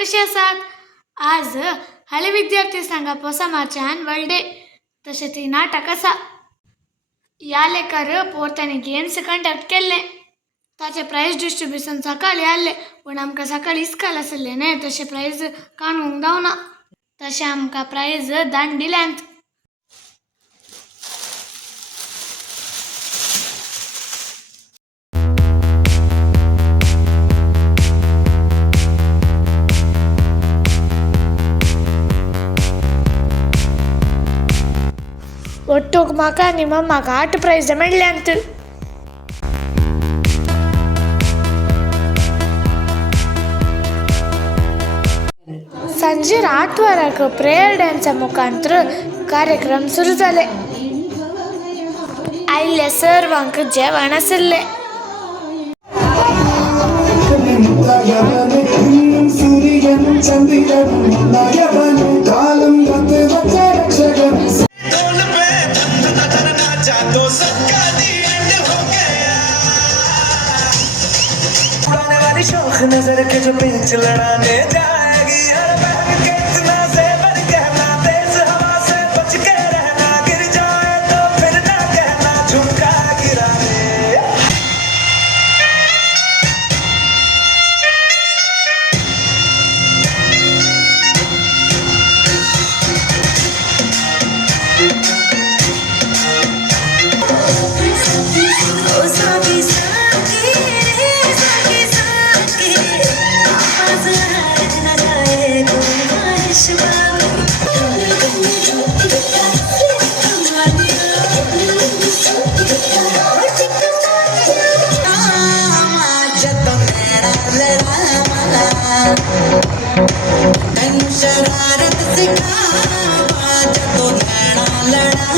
कशी आसात? आज हळे विद्यार्थी संघ पोसामाचे एन्युअल डे तशेंच ही नाटक आसा. ह्या लेखार पोरत्यांनी गेम्स कंडक्ट केल्ले. ताचे प्राइज डिस्ट्रीब्युशन सकाळीं जाल्लें, पूण आमकां सकाळीं इस्कॉल आसलें न्हय, तशें प्राइज काणूंक गावना. तशें आमकां प्राइज धाडून दिल्यांत. ಒಟ್ಟೋಗ म्हाका आनी मम्माक 8 प्राइज मेळ्ळ्यांत. सांजेर 8 वरांक प्रेयर डॅन्सा मुखांतर कार्यक्रम सुरू जाले. आयिल्ल्या सर्वांक जेवण आसलें. शौक नजर के जो पिंच लड़ाने जाएगी हर बहन के इतना ज़ेवर कहना तेज हवा से बच के रहना गिर जाए तो फिर ना कहना झुमका गिराने. शरारत सिखा तो नैना लड़ा.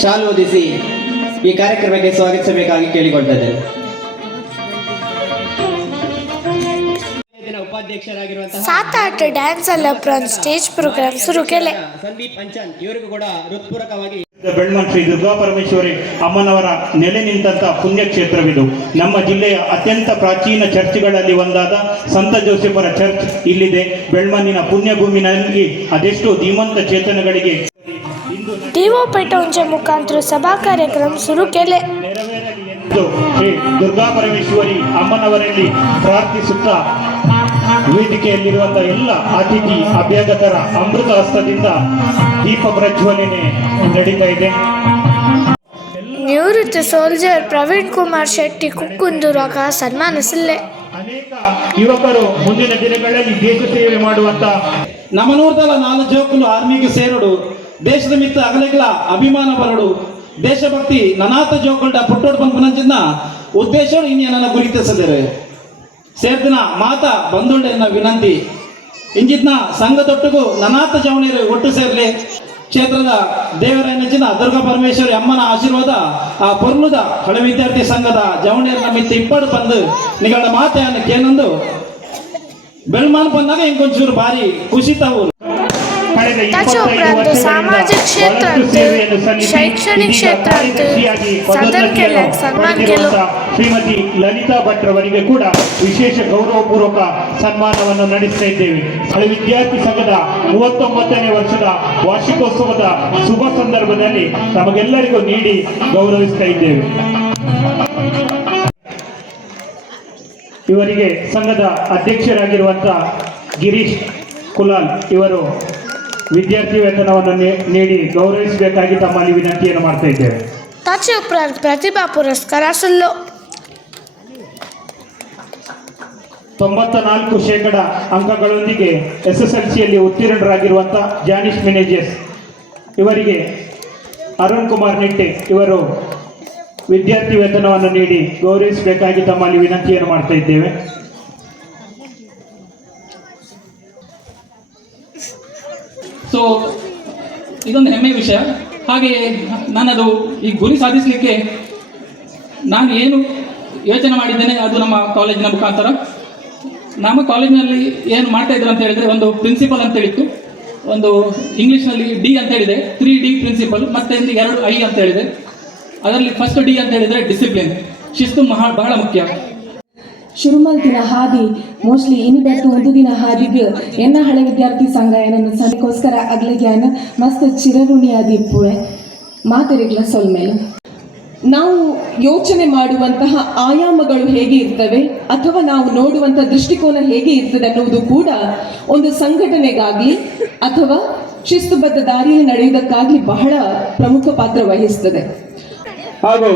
ಶಾಲು ಓದಿಸಿ ಈ ಕಾರ್ಯಕ್ರಮಕ್ಕೆ ಸ್ವಾಗತಿಸಬೇಕಾಗಿ ಕೇಳಿಕೊಳ್ಳುತ್ತದೆ. ಉಪಾಧ್ಯಕ್ಷರಾಗಿರುವಂತಹ 7-8 ಡ್ಯಾನ್ಸ್ ಅಲ್ಲ ಸ್ಟೇಜ್ ಪ್ರೋಗ್ರಾಮ್ ಶುರು केले. ಸಂದೀಪ್ ಅಂಚನ್ ಇವರಿಗೂ ಕೂಡ ಹೃತ್ಪೂರ್ವಕವಾಗಿ ಬೆಳ್ಮನ್ ಶ್ರೀ ದುರ್ಗಾ ಪರಮೇಶ್ವರಿ ಅಮ್ಮನವರ ನೆಲೆ ನಿಂತಹ ಪುಣ್ಯಕ್ಷೇತ್ರವಿದು. ನಮ್ಮ ಜಿಲ್ಲೆಯ ಅತ್ಯಂತ ಪ್ರಾಚೀನ ಚರ್ಚ್ಗಳಲ್ಲಿ ಒಂದಾದ ಸಂತ ಜೋಸೆಫರ ಚರ್ಚ್ ಇಲ್ಲಿದೆ. ಬೆಳ್ಮನ್ನಿನ ಪುಣ್ಯಭೂಮಿನಲ್ಲಿ ಅದೆಷ್ಟೋ ಧೀಮಂತ ಚೇತನಗಳಿಗೆ ಡಿಒ पेटोंचे मुखांतर सभा कार्यक्रम सुरू केले. ನೆರವೇರಲಿ ಎಂದು ಶ್ರೀ ದುರ್ಗಾ ಪರಮೇಶ್ವರಿ ಅಮ್ಮನವರಲ್ಲಿ ಪ್ರಾರ್ಥಿಸುತ್ತಾ ವೇದಿಕೆಯಲ್ಲಿರುವಂತಹ ಎಲ್ಲ ಅತಿಥಿ ಅಭ್ಯಾಗತರ ಅಮೃತ ಹಸ್ತದಿಂದ ದೀಪ ಪ್ರಜ್ವಲನೆ ನಡೀತಾ ಇದೆ. ನಿವೃತ್ತ ಸೋಲ್ಜರ್ ಪ್ರವೀಣ್ ಕುಮಾರ್ ಶೆಟ್ಟಿ ಕುಕ್ಕುಂದೂರಾಗ ಸನ್ಮಾನಿಸಲಿದೆ. ಅನೇಕ ಯುವಕರು ಮುಂದಿನ ದಿನಗಳಲ್ಲಿ ದೇಶ ಸೇವೆ ಮಾಡುವಂತ ನಮ್ಮನೂರ್ದಲ್ಲ 4 ಜೋಕುಲು ಆರ್ಮಿಗೆ ಸೇರೋಡು, ದೇಶದ ಮಿತ್ತ ಅಗಲೆಗಳ ಅಭಿಮಾನ ಬರಡು, ದೇಶಭಕ್ತಿ ನನಾತ ಜೋಕುಲ್ಡ ಪುಟ್ಟೋಡ್ ಪಂಪನಂಚಿನ ಉದ್ದೇಶ ಇನ್ನು ನನ್ನ ಗುರುತಿಸಿದರೆ ಸೇರ್ದಿನ ಮಾತ ಬಂಧುಳ್ಳ ವಿನಂತಿ ಇಂಜಿತ್ನ ಸಂಘದೊಟ್ಟಿಗೂ ನನಾತ ಜವಣಿಯರು ಒಟ್ಟು ಸೇರಲಿ. ಕ್ಷೇತ್ರದ ದೇವರ ನೆಚ್ಚಿನ ದುರ್ಗಾ ಪರಮೇಶ್ವರಿ ಅಮ್ಮನ ಆಶೀರ್ವಾದ ಆ ಪೊರ್ಲುದ ಹಳೆ ವಿದ್ಯಾರ್ಥಿ ಸಂಘದ ಜವಣಿಯರ ಮಿತ್ತ ಇಪ್ಪಡು ಬಂದು ನಿಗಳ ಮಾತೆಯನ್ನು ಕೇನಂದು ಬೆಳ್ಮಾನ್ ಬಂದಾಗ ಇಂಕೊಂಚೂರು ಭಾರಿ ಖುಷಿ ತಾವು. ಕಳೆದ ಕಳೆದ ತಾಚೆ 25 ಉಪರಾಂತ್ ವರ್ಷಗಳಿಂದ ಸಾಮಾಜಿಕ ಕ್ಷೇತ್ರ ಬಹಳಷ್ಟು ಸೇವೆಯನ್ನು ಸಲ್ಲಿಸಿ ಶೈಕ್ಷಣಿಕ ಇದೀಗ ಕ್ಷೇತ್ರ ಕಾರ್ಯದರ್ಶಿಯಾಗಿ ಸದನ್ ಕೆಲ ಸನ್ಮಾನ ಕೆಲ ಪದೋನ್ನತಿಯನ್ನು ಶ್ರೀಮತಿ ಲಲಿತಾ ಭಟ್ ರವರಿಗೆ ಕೂಡ ವಿಶೇಷ ಗೌರವಪೂರ್ವಕ ಸನ್ಮಾನವನ್ನು ನಡೆಸ್ತಾ ಇದ್ದೇವೆ. ಹಳೆ ವಿದ್ಯಾರ್ಥಿ ಸಂಘದ 39ನೇ ವರ್ಷದ ವಾರ್ಷಿಕೋತ್ಸವದ ಶುಭ ಸಂದರ್ಭದಲ್ಲಿ ನಮಗೆಲ್ಲರಿಗೂ ನೀಡಿ ಗೌರವಿಸ್ತಾ ಇದ್ದೇವೆ. ಇವರಿಗೆ ಸಂಘದ ಅಧ್ಯಕ್ಷರಾಗಿರುವಂತಹ ಗಿರೀಶ್ ಕುಲಾಲ್ ಇವರು ವಿದ್ಯಾರ್ಥಿ ವೇತನವನ್ನು ನೀಡಿ ಗೌರವಿಸಬೇಕಾಗಿ ತಮ್ಮಲ್ಲಿ ವಿನಂತಿಯನ್ನು ಮಾಡ್ತಾ ಇದ್ದೇವೆ. ತಾಚೆ ಉಪರಾಂತ್ ಪ್ರತಿಭಾ ಪುರಸ್ಕಾರ ಸುಳ್ಳು 94% ಅಂಕಗಳೊಂದಿಗೆ SSLCಯಲ್ಲಿ ಉತ್ತೀರ್ಣರಾಗಿರುವಂತಹ ಜಾನಿಶ್ ಮೆನೇಜಸ್ ಇವರಿಗೆ ಅರುಣ್ ಕುಮಾರ್ ನಿಟ್ಟೆ ಇವರು ವಿದ್ಯಾರ್ಥಿ ವೇತನವನ್ನು ನೀಡಿ ಗೌರವಿಸಬೇಕಾಗಿ ತಮ್ಮಲ್ಲಿ ವಿನಂತಿಯನ್ನು ಮಾಡ್ತಾ ಇದ್ದೇವೆ. ಸೊ ಇದೊಂದು ಹೆಮ್ಮೆಯ ವಿಷಯ. ಹಾಗೆ ನಾನದು ಈ ಗುರಿ ಸಾಧಿಸಲಿಕ್ಕೆ ನಾನು ಏನು ಯೋಚನೆ ಮಾಡಿದ್ದೇನೆ ಅದು ನಮ್ಮ ಕಾಲೇಜಿನ ಮುಖಾಂತರ. ನಮ್ಮ ಕಾಲೇಜಿನಲ್ಲಿ ಏನು ಮಾಡ್ತಾ ಇದ್ರು ಅಂತ ಹೇಳಿದ್ರೆ, ಒಂದು ಪ್ರಿನ್ಸಿಪಲ್ ಅಂತ ಹೇಳಿತ್ತು, ಒಂದು ಇಂಗ್ಲೀಷ್ನಲ್ಲಿ ಡಿ ಅಂತ ಹೇಳಿದೆ, 3D ಪ್ರಿನ್ಸಿಪಲ್, ಮತ್ತೆ 2 I ಅಂತ ಹೇಳಿದೆ. ಅದರಲ್ಲಿ ಫಸ್ಟ್ ಡಿ ಅಂತ ಹೇಳಿದರೆ ಡಿಸಿಪ್ಲಿನ್, ಶಿಸ್ತು ಬಹಳ ಮುಖ್ಯ. ಶುರುಮಲ್ತಿನ ಹಾದಿ ಮೋಸ್ಟ್ಲಿ ಇನ್ನು ಬೆಟ್ಟು ಒಂದು ದಿನ ಹಾದಿಗೆ ಎನ್ನ ಹಳೆ ವಿದ್ಯಾರ್ಥಿ ಸಂಘ ಏನನ್ನು ಸಲಕ್ಕೋಸ್ಕರ ಅಗ್ಲಗ್ಯಾನ ಮಸ್ತ್ ಚಿರಋಣಿಯಾದಿಪ್ಪುವೆ ಮಾತೆರೆಗ್ಲ ಸೊಲ್ಮೇಲೆ ನಾವು ಯೋಚನೆ ಮಾಡುವಂತಹ ಆಯಾಮಗಳು ಹೇಗೆ ಇರ್ತವೆ ಅಥವಾ ನಾವು ನೋಡುವಂತಹ ದೃಷ್ಟಿಕೋನ ಹೇಗೆ ಇರ್ತದೆ ಅನ್ನುವುದು ಕೂಡ ಒಂದು ಸಂಘಟನೆಗಾಗಲಿ ಅಥವಾ ಶಿಸ್ತುಬದ್ಧ ದಾರಿಯಲ್ಲಿ ನಡೆಯುವುದಕ್ಕಾಗಲಿ ಬಹಳ ಪ್ರಮುಖ ಪಾತ್ರ ವಹಿಸ್ತದೆ. ಹಾಗೂ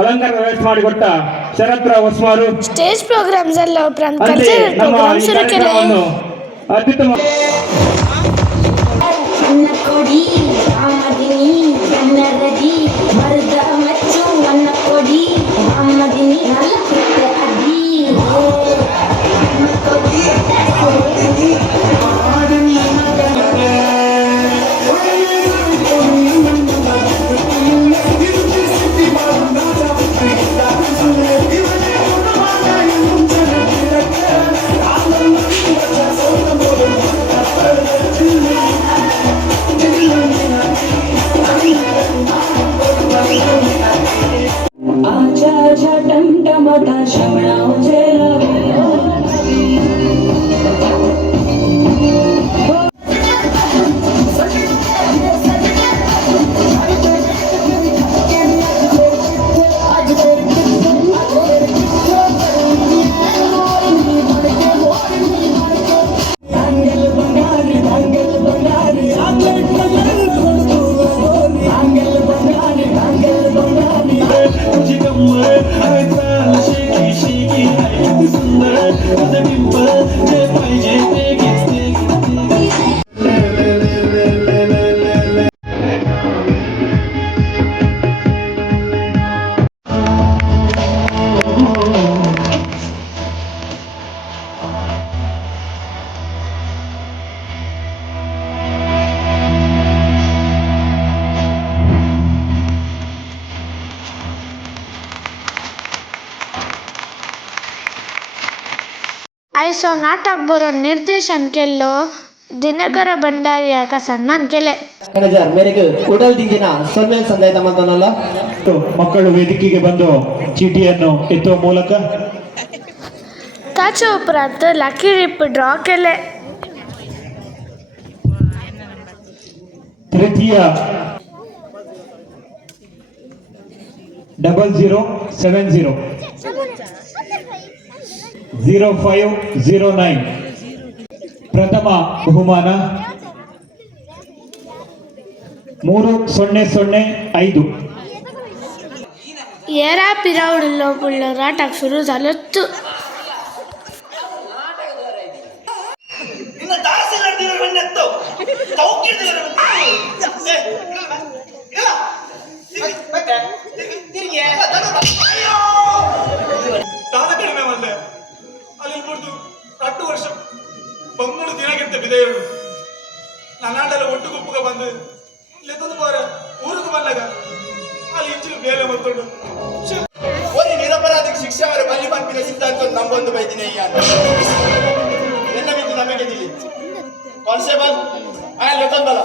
ಅಲಂಕಾರ ವ್ಯವಸ್ಥೆ ಮಾಡಿಕೊಟ್ಟ ಶರತ್ರಾವ್ ಹೊಸ್ಮಾರು ಸ್ಟೇಜ್ ಪ್ರೋಗ್ರಾಮ್ಸ್ ಎಲ್ಲ ಉಪರಾಂತ್ ಅಂತೆಯೇ ಕಲ್ಚರಲ್ ನಮ್ಮ ಪ್ರೋಗ್ರಾಮ್ ಈ ಶುರು ಕೆಲ ಕಾರ್ಯಕ್ರಮವನ್ನು ಅತ್ಯುತ್ತಮ ಕೊಡಿ ಅಮ್ಮದಿನಿ ಕನ್ನಡದಿ ಮರದ ಮಚ್ಚು ನನ್ನ ಕೊಡಿ ಅಮ್ಮದಿನಿ ನನ್ನ ಪುಟ್ಟ ಅದಿ आयसो नाटक बरो निर्देशन केल्लो दिनकर भंडारी का सन्मान केले. ಮನಜರ್ ಮೇರೆಗೆ ಉಡಲ್ ದಿಂಜಿನ ಸೊಲ್ಮೇಲ್ ಸಂದಾಯ ತಮ್ಮದನಲ್ಲ ಮಕ್ಕಳು ವೇದಿಕೆಗೆ ಬಂದು ಚೀಟಿಯನ್ನು ಎತ್ತುವ ಮೂಲಕ ताचे उपरांत लकी रिप ड्रॉ केले. ತೃತೀಯ 0070 0509 ಪ್ರಥಮ ಬಹುಮಾನ 3005. येरा पिरावडलो पुल्लो नाटक सुरू झालो तू. ದಾದ ಕಡಿಮೆ ಮಲ್ಲೆ ಅಲ್ಲಿ ಬಿಡ್ದು 2 ವರ್ಷ ಬಂಗುಳು ದಿನಗಿಂತ ಬಿದೆಯರು ನನ್ನಾಡಲು ಒಟ್ಟುಗುಪ್ಪುಗ ಬಂದು ಲೆತ್ತದು ಬಾರ ಊರಿಗೆ ಬಂದಾಗ ಅಲ್ಲಿ ಇಂಚಿನ ಮೇಲೆ ಮತ್ತೊಂಡು ಒಂದು ನಿರಪರಾಧಿಗೆ ಶಿಕ್ಷೆ ಅವರ ಬಲ್ಲಿ ಪಂಪಿನ ಸಿದ್ಧಾಂತ ನಂಬೊಂದು ಬೈದಿನಿ ಎನ್ನ ಮಿದ್ದು ನಮಗೆ ತಿಳಿ ಕಾನ್ಸ್ಟೇಬಲ್ आयलो तंदला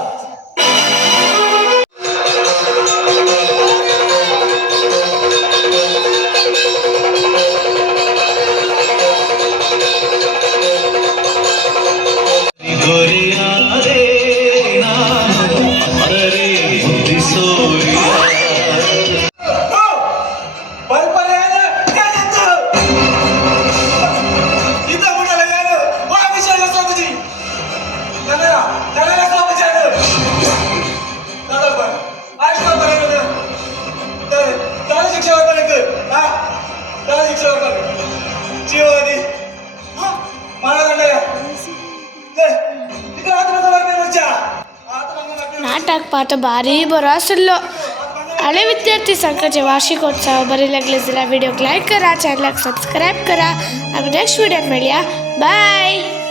नाटक पाठ भारी बरं असलो हळे विद्यार्थी संघाचे वार्षिकोत्सव बरे लागले जरा व्हिडिओ लाईक करा, चॅनलला सबस्क्राईब करा. नेक्स्ट व्हिडिओत मिळूया. बाय.